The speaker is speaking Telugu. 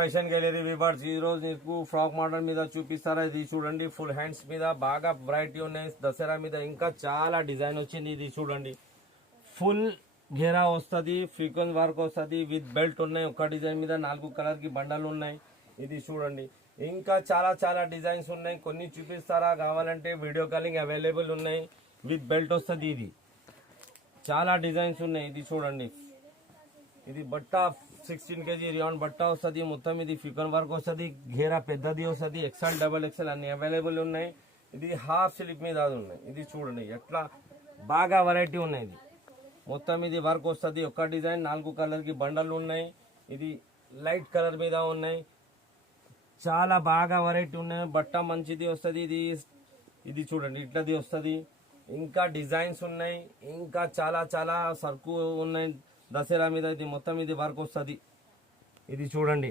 ఫ్యాషన్ గ్యాలరీ వివర్స్ ఈ రోజు మీకు ఫ్రాక్ మోడల్ మీద చూపిస్తారా. ఇది చూడండి ఫుల్ హ్యాండ్స్ మీద బాగా వెరైటీ ఉన్నాయి. దసరా మీద ఇంకా చాలా డిజైన్ వచ్చింది. ఇది చూడండి ఫుల్ ఘేరా వస్తుంది, ఫ్రీక్వెన్స్ వర్క్ వస్తుంది, విత్ బెల్ట్ ఉన్నాయి. ఒక డిజైన్ మీద 4 కలర్ కి బండలు ఉన్నాయి. ఇది చూడండి ఇంకా చాలా చాలా డిజైన్స్ ఉన్నాయి. కొన్ని చూపిస్తారా, కావాలంటే వీడియో కాలింగ్ అవైలబుల్ ఉన్నాయి. విత్ బెల్ట్ వస్తుంది. ఇది చాలా డిజైన్స్ ఉన్నాయి. ఇది చూడండి ఇది బట్ట 16 kg రియాన్ బట్ట వస్తుంది. మొత్తం ఇది ఫ్రీక్వెన్స్ వర్క్ వస్తుంది, ఘేరా పెద్దది వస్తుంది. XL XXL అన్ని అవైలబుల్ ఉన్నాయి. ఇది హాఫ్ స్లిప్ మీద ఉన్నాయి. ఇది చూడండి ఎట్లా బాగా వెరైటీ ఉన్నాయి. ఇది మొత్తం ఇది వర్క్ వస్తుంది. ఒక డిజైన్ 4 కలర్ కి బండలు ఉన్నాయి. ఇది లైట్ కలర్ మీద ఉన్నాయి. చాలా బాగా వెరైటీ ఉన్నాయి. బట్ట మంచిది వస్తుంది. ఇది చూడండి ఇట్లది వస్తుంది. ఇంకా డిజైన్స్ ఉన్నాయి. ఇంకా చాలా చాలా సరుకు ఉన్నాయి. దసరా మీద ఇది మొత్తం ఇది వర్క్ వస్తుంది. ఇది చూడండి